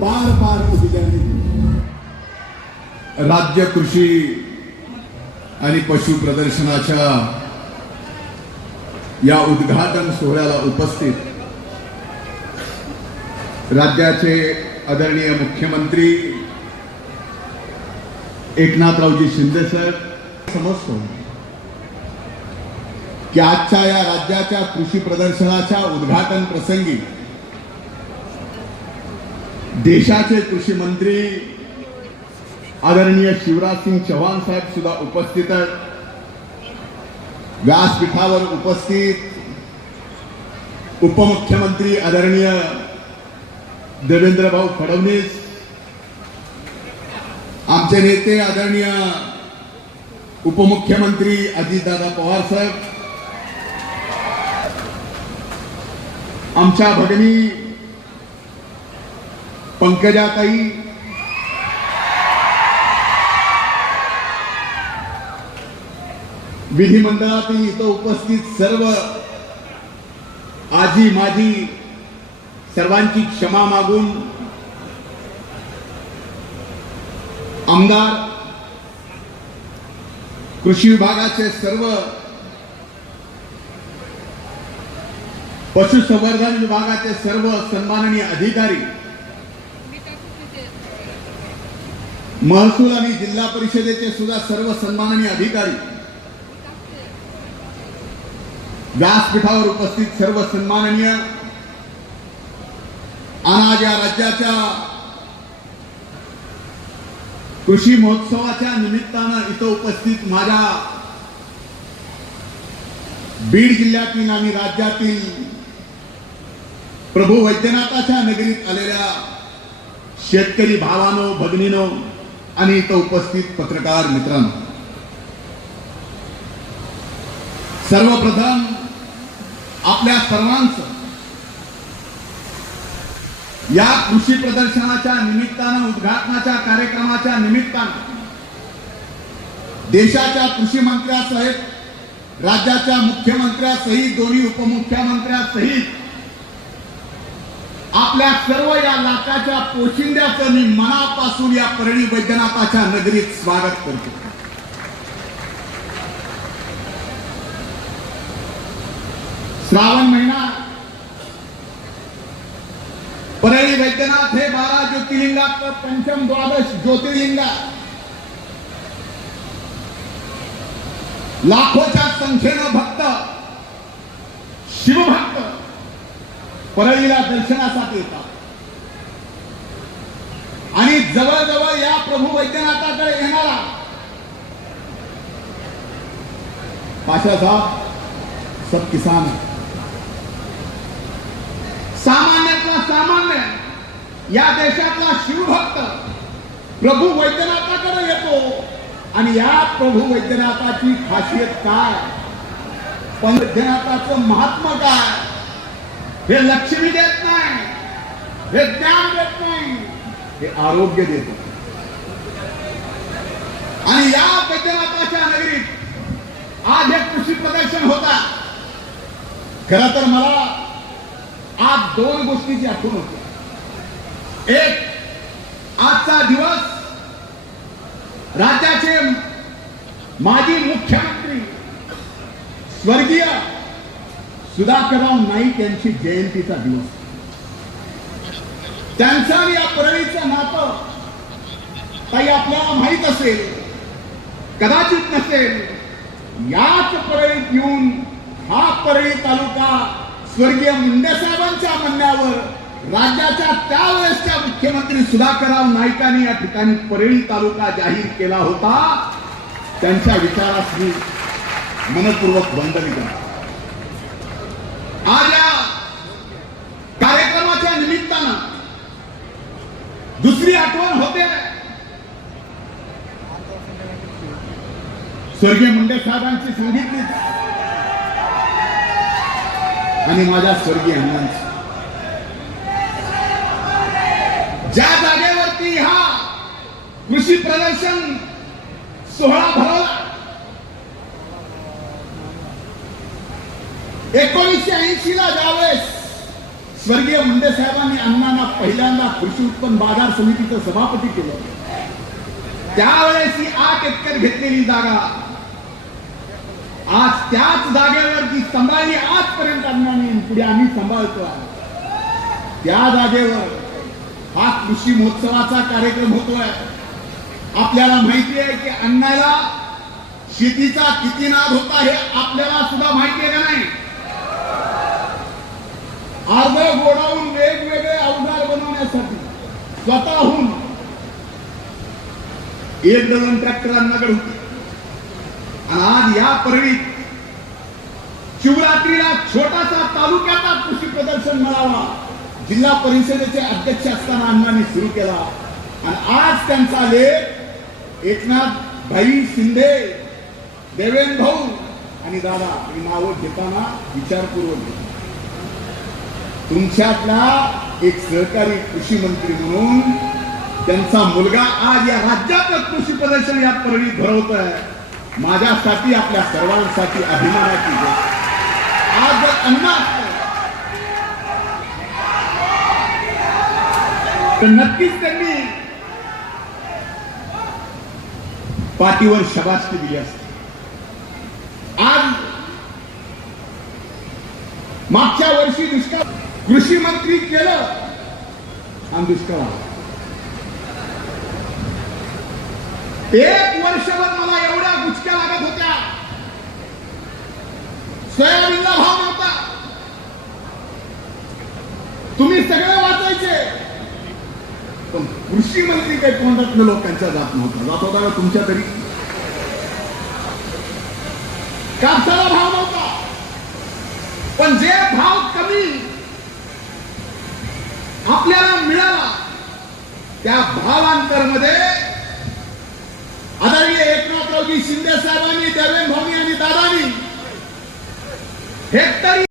पार पार राज्य कृषी आणि पशु प्रदर्शनाच्या या उद्घाटन सोहळ्याला उपस्थित राज्याचे आदरणीय मुख्यमंत्री एकनाथरावजी शिंदे सर, समजतो की आजच्या या राज्याच्या कृषी प्रदर्शनाच्या उद्घाटन प्रसंगी देशाचे कृषी मंत्री आदरणीय शिवराज सिंग चौहान साहेब सुद्धा उपस्थित आहेत. व्यासपीठावर उपस्थित उपमुख्यमंत्री आदरणीय देवेंद्र भाऊ फडणवीस, आमचे नेते आदरणीय उपमुख्यमंत्री अजितदादा पवार साहेब, आमच्या भगिनी पंकजाताई, विधिमंडळातील इथं उपस्थित सर्व आजी माजी सर्वांची क्षमा मागून आमदार, कृषी विभागाचे सर्व, पशुसंवर्धन विभागाचे सर्व सन्माननीय अधिकारी, महसूल आणि जिल्हा परिषदेचे सुद्धा सर्व सन्माननीय अधिकारी, व्यासपीठावर उपस्थित सर्व सन्माननीय, आज या राज्याच्या कृषी महोत्सवाच्या निमित्तानं इथं उपस्थित माझ्या बीड जिल्ह्यातील आणि राज्यातील प्रभू वैद्यनाथाच्या नगरीत आलेल्या शेतकरी भावांनो, भगिनींनो आणि इथं उपस्थित पत्रकार मित्रांनो, सर्वप्रथम आपल्या सर्वांचं या कृषी प्रदर्शनाच्या निमित्तानं, उद्घाटनाच्या कार्यक्रमाच्या निमित्तानं देशाच्या कृषी मंत्र्यासहित, राज्याच्या मुख्यमंत्र्यासहित, दोन्ही उपमुख्यमंत्र्यासहित आपल्या सर्व या लाखाच्या पोशिंद्याचं मी मनापासून या परळी वैद्यनाथाच्या नगरीत स्वागत करतो. श्रावण महिना, परळी वैद्यनाथ हे 12 ज्योतिर्लिंगात पंचम द्वादश ज्योतिर्लिंग, लाखोच्या संख्येनं भक्त, शिवभक्त परळीला दर्शनासाठी येतात आणि जवळजवळ या प्रभू वैद्यनाथाकडे येणारा पाशा साहब सब किसान, सामान्यातला सामान्य, या देशातला शिवभक्त प्रभू वैद्यनाथाकडे येतो. आणि या प्रभू वैद्यनाथाची खासियत काय, पण वैद्यनाथाचं महात्मा काय, हे लक्ष्मी देत नाही, हे ज्ञान देत नाही, हे आरोग्य देत. आणि या वैद्यनाथाच्या नगरीत आज हे कृषी प्रदर्शन होता. खरं तर मला आज दोन गोष्टीची आठवण होती. एक, आजचा दिवस राज्याचे माजी मुख्यमंत्री स्वर्गीय सुधाकरराव नाईक यांची जयंतीचा दिवस. त्यांचं या परळीचं नातं काही आपल्याला माहित असेल, कदाचित नसेल. याच परळीत येऊन हा परळी तालुका स्वर्गीय मुंडे साहेबांच्या म्हणण्यावर राज्याच्या त्यावेळेसच्या मुख्यमंत्री सुधाकरराव नाईकांनी या ठिकाणी परळी तालुका जाहीर केला होता. त्यांच्या विचारास मी मनपूर्वक वंदन करतो. आज या कार्यक्रमाच्या निमित्तानं दुसरी आठवण होते. स्वर्गीय मुंडे साहेबांची सांगितली आणि माझ्या स्वर्गीय अण्णांची. ज्या जागेवरती हा कृषी प्रदर्शन सोहळा भरवला, 1980 ला ज्यावेळेस स्वर्गीय मुंडे साहेबांनी अण्णांना पहिल्यांदा कृषी उत्पन्न बाजार समितीचं सभापती केलं. त्यावेळेस ही 8 एकर घेतलेली जागा आज त्याच जागेवर जी सांभाळली आजपर्यंत अण्णांनी, पुढे आम्ही सांभाळतोय. त्या जागेवर हा कृषी महोत्सवाचा कार्यक्रम होतोय. आपल्याला माहिती आहे की अण्णाला शेतीचा किती नाद होता हे आपल्याला सुद्धा माहिती आहे का नाही. अर्ध गोडाऊन वेगवेगळे अवजार बनवण्यासाठी स्वतःहून 1 डझन ट्रॅक्टर अण्णाकडे होती. आणि आज या परळीत शिवरात्रीला छोटासा तालुक्याचा कृषी प्रदर्शन मेळावा जिल्हा परिषदेचे अध्यक्ष असताना अण्णांनी सुरू केला. आणि आज त्यांचा लेख एकनाथ भाई शिंदे, देवेंद्र भाऊ आणि दादा ही नावं घेताना विचारपूर्वक घेतली. तुमच्यातला एक सहकारी कृषी मंत्री म्हणून त्यांचा मुलगा आज या राज्याचं कृषी प्रदर्शन या परळीत भरवतोय. माझ्यासाठी आपल्या सर्वांसाठी अभिमानाची गोष्ट. आज जर अण्णा तर नक्कीच त्यांनी पाठीवर शाबासकी दिली असते. आज मागच्या वर्षी दुष्काळ कृषी मंत्री केलं आणि दुष्काळ आला. 1 वर्षभर मला एवढ्या गुचक्या लागत होत्या. सोयाबीनला भाव नव्हता. तुम्ही सगळे वाचायचे, पण कृषी मंत्री काही तोंडातलं लोकांच्या जात नव्हता. जात होता का तुमच्या तरी? कापसाला भाव नव्हता, पण जे भाव कमी आपल्याला मिळाला त्या भावांतरमध्ये आदरणीय एकनाथरावजी शिंदे साहेबांनी, देवेंद्र भाऊनी आणि दादांनी हेक्टरी